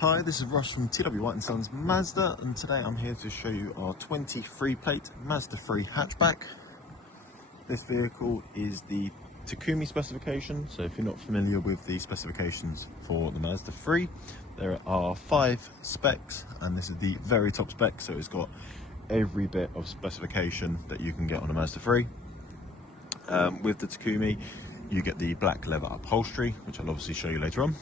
Hi, this is Ross from TW White & Sons Mazda, and today I'm here to show you our 23 plate Mazda 3 hatchback. This vehicle is the Takumi specification, so if you're not familiar with the specifications for the Mazda 3, there are 5 specs, and this is the very top spec, so it's got every bit of specification that you can get on a Mazda 3. With the Takumi, you get the black leather upholstery, which I'll obviously show you later on.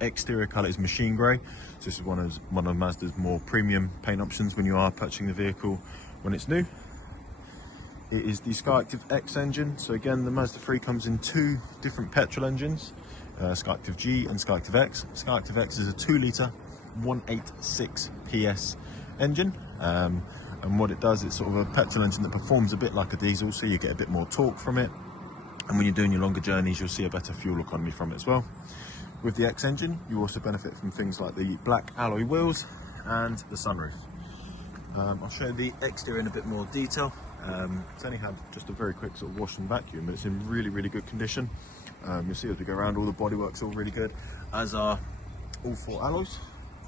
Exterior colour is machine grey, so this is one of Mazda's more premium paint options when you are purchasing the vehicle when it's new. It is the SKYACTIV-X engine, so again the Mazda 3 comes in 2 different petrol engines, SKYACTIV-G and SKYACTIV-X. SKYACTIV-X is a 2 litre 186 PS engine, and what it does, it's sort of a petrol engine that performs a bit like a diesel, so you get a bit more torque from it, and when you're doing your longer journeys you'll see a better fuel economy from it as well. With the X engine, you also benefit from things like the black alloy wheels and the sunroof. I'll show you the exterior in a bit more detail. It's only had just a very quick sort of wash and vacuum, but it's in really good condition. You'll see as we go around, all the bodywork's all really good, as are all 4 alloys.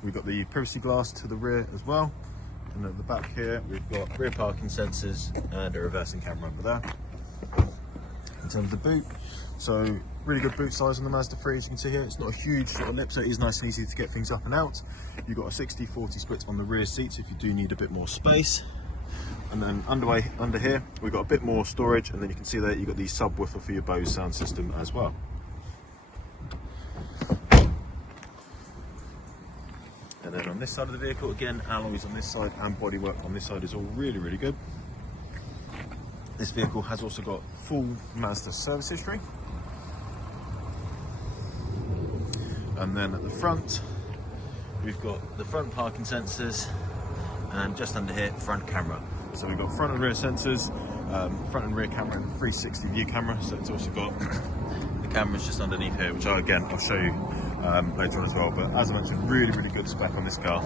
We've got the privacy glass to the rear as well, and at the back here we've got rear parking sensors and a reversing camera over there. In terms of the boot, so really good boot size on the Mazda 3, as you can see here. It's not a huge sort of lip, so it is nice and easy to get things up and out. You've got a 60-40 split on the rear seats if you do need a bit more space. And then under here, we've got a bit more storage, and then you can see there you've got the subwoofer for your Bose sound system as well. And then on this side of the vehicle, again, alloys on this side and bodywork on this side is all really good. This vehicle has also got full Mazda service history. And then at the front, we've got the front parking sensors, and just under here, front camera. So we've got front and rear sensors, front and rear camera, and 360 view camera. So it's also got the cameras just underneath here, which I'll show you later on as well. But as I mentioned, really good spec on this car.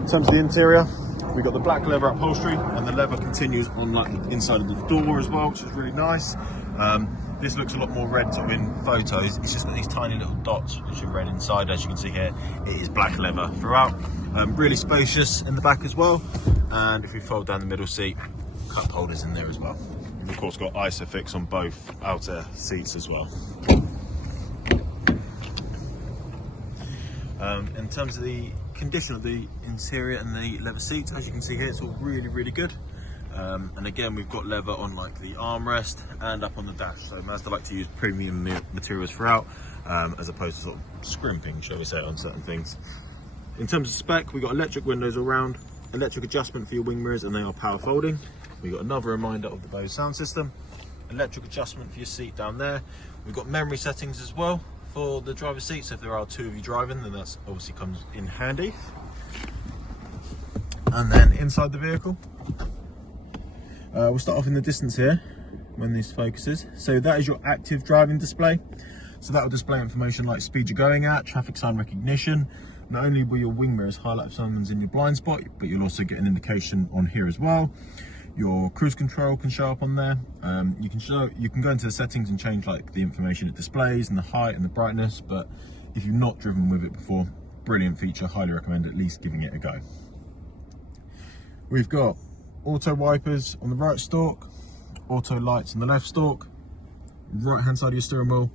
In terms of the interior, we've got the black leather upholstery, and the leather continues on like the inside of the door as well, which is really nice. This looks a lot more red sort of in photos. It's just got these tiny little dots which are red inside. As you can see here, it is black leather throughout. Really spacious in the back as well. And if we fold down the middle seat, cup holders in there as well. We've of course got ISOFIX on both outer seats as well. In terms of the condition of the interior and the leather seats, as you can see here, it's all really good. And again, we've got leather on like the armrest and up on the dash, so Mazda like to use premium materials throughout, as opposed to sort of scrimping, shall we say, on certain things. In terms of spec, we've got electric windows all round, electric adjustment for your wing mirrors, and they are power folding. We've got another reminder of the Bose sound system, electric adjustment for your seat down there. We've got memory settings as well for the driver's seat, so if there are 2 of you driving, then that's obviously comes in handy. And then inside the vehicle, we'll start off in the distance here when this focuses. So that is your active driving display. So that will display information like speed you're going at, traffic sign recognition. Not only will your wing mirrors highlight if someone's in your blind spot, but you'll also get an indication on here as well. Your cruise control can show up on there. You can go into the settings and change like the information it displays and the height and the brightness. But if you've not driven with it before, brilliant feature. Highly recommend at least giving it a go. We've got auto wipers on the right stalk, auto lights on the left stalk, right hand side of your steering wheel,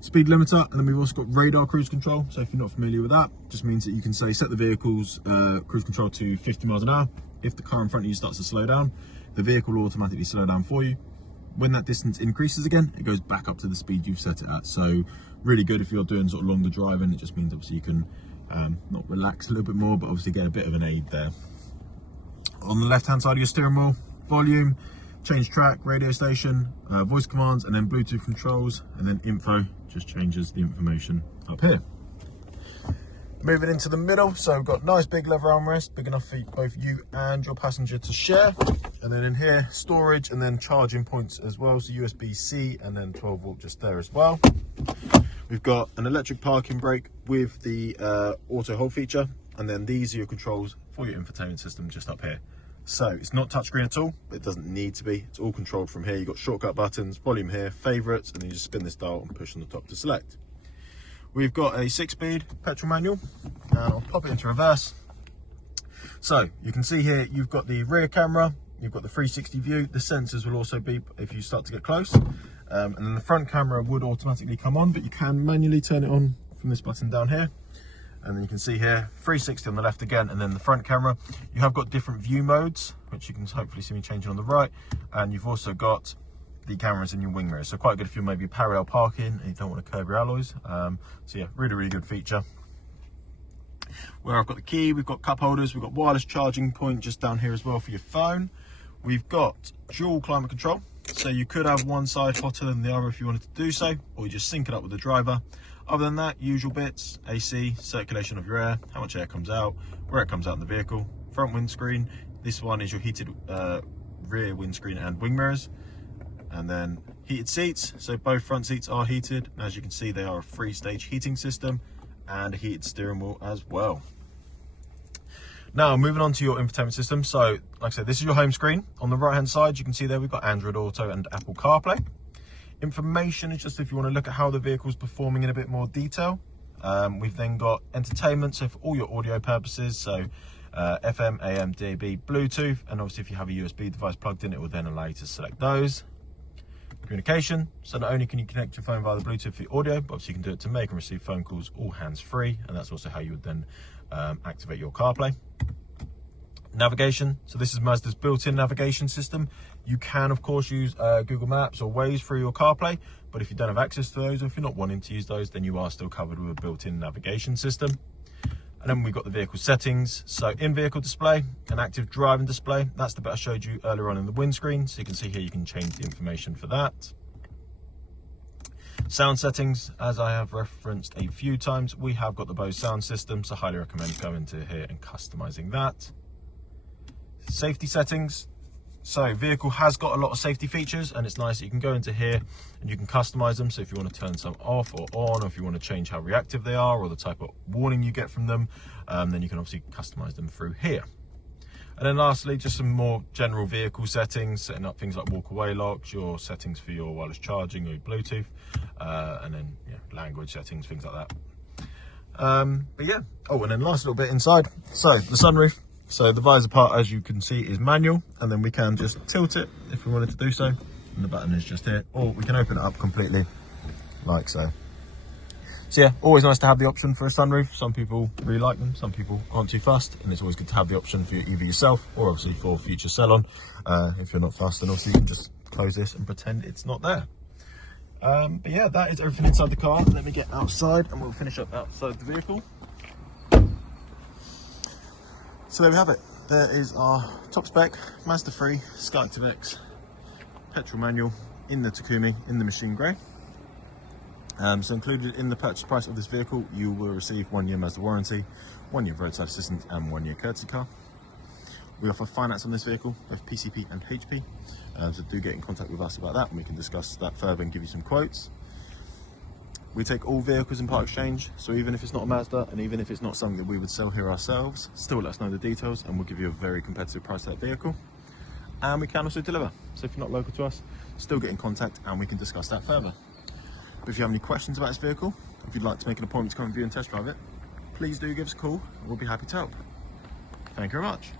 speed limiter, and then we've also got radar cruise control. So if you're not familiar with that, just means that you can say set the vehicle's cruise control to 50 miles an hour. If the car in front of you starts to slow down, the vehicle will automatically slow down for you. When that distance increases again, it goes back up to the speed you've set it at. So really good if you're doing sort of longer driving. It just means obviously you can not relax a little bit more, but obviously get a bit of an aid there. On the left hand side of your steering wheel, volume, change track, radio station, voice commands, and then Bluetooth controls, and then info just changes the information up here. Moving into the middle, so we've got nice big leather armrest, big enough for both you and your passenger to share. And then in here, storage and then charging points as well, so USB-C and then 12 volt just there as well. We've got an electric parking brake with the auto hold feature, and then these are your controls for your infotainment system just up here. So it's not touchscreen at all, but it doesn't need to be. It's all controlled from here. You've got shortcut buttons, volume here, favorites, and then you just spin this dial and push on the top to select. We've got a 6-speed petrol manual, I'll pop it into reverse. So you can see here, you've got the rear camera, you've got the 360 view, the sensors will also beep if you start to get close. And then the front camera would automatically come on, but you can manually turn it on from this button down here. And then you can see here 360 on the left again, and then the front camera. You have got different view modes, which you can hopefully see me changing on the right, and you've also got the cameras in your wing mirrors, so quite good if you're maybe parallel parking and you don't want to curb your alloys. So yeah, really good feature. Where I've got the key, we've got cup holders, we've got wireless charging point just down here as well for your phone. We've got dual climate control, so you could have one side hotter than the other if you wanted to do so, or you just sync it up with the driver. Other than that, usual bits: AC, circulation of your air, how much air comes out, where it comes out in the vehicle, front windscreen. This one is your heated rear windscreen and wing mirrors. And then heated seats, so both front seats are heated. As you can see, they are a 3-stage heating system, and a heated steering wheel as well. Now moving on to your infotainment system. So like I said, this is your home screen. On the right hand side, you can see there we've got Android Auto and Apple CarPlay. Information is just if you want to look at how the vehicle's performing in a bit more detail. We've then got entertainment, so for all your audio purposes, so FM, AM, DAB, Bluetooth, and obviously if you have a USB device plugged in, it will then allow you to select those. Communication, so not only can you connect your phone via the Bluetooth for your audio, but obviously you can do it to make and receive phone calls all hands-free, and that's also how you would then activate your CarPlay. Navigation, so this is Mazda's built-in navigation system. You can of course use Google Maps or Waze through your CarPlay, but if you don't have access to those, or if you're not wanting to use those, then you are still covered with a built-in navigation system. And then we've got the vehicle settings. So in-vehicle display, an active driving display. That's the bit I showed you earlier on in the windscreen. So you can see here, you can change the information for that. Sound settings, as I have referenced a few times, we have got the Bose sound system, so highly recommend going to here and customizing that. Safety settings. So vehicle has got a lot of safety features, and it's nice that you can go into here and you can customize them. So if you want to turn some off or on, or if you want to change how reactive they are or the type of warning you get from them, then you can obviously customize them through here. And then lastly, just some more general vehicle settings, setting up things like walk-away locks, your settings for your wireless charging or your Bluetooth, and then language settings, things like that. But yeah, oh, and then last little bit inside. So the sunroof. So the visor part, as you can see, is manual, and then we can just tilt it if we wanted to do so. And the button is just here, or we can open it up completely, like so. So yeah, always nice to have the option for a sunroof. Some people really like them, some people aren't too fussed, and it's always good to have the option for either yourself or obviously for future sell-on. If you're not fussed, then obviously you can just close this and pretend it's not there. But yeah, that is everything inside the car. Let me get outside and we'll finish up outside the vehicle. So there we have it. There is our top spec Mazda 3 e-SKYACTIV-X petrol manual in the Takumi in the machine grey. So included in the purchase price of this vehicle, you will receive 1 year Mazda warranty, 1 year roadside assistance, and 1 year courtesy car. We offer finance on this vehicle, both PCP and HP. So do get in contact with us about that, and we can discuss that further and give you some quotes. We take all vehicles in part exchange, so even if it's not a Mazda, and even if it's not something that we would sell here ourselves, still let us know the details and we'll give you a very competitive price for that vehicle. And we can also deliver. So if you're not local to us, still get in contact and we can discuss that further. But if you have any questions about this vehicle, if you'd like to make an appointment to come and view and test drive it, please do give us a call and we'll be happy to help. Thank you very much.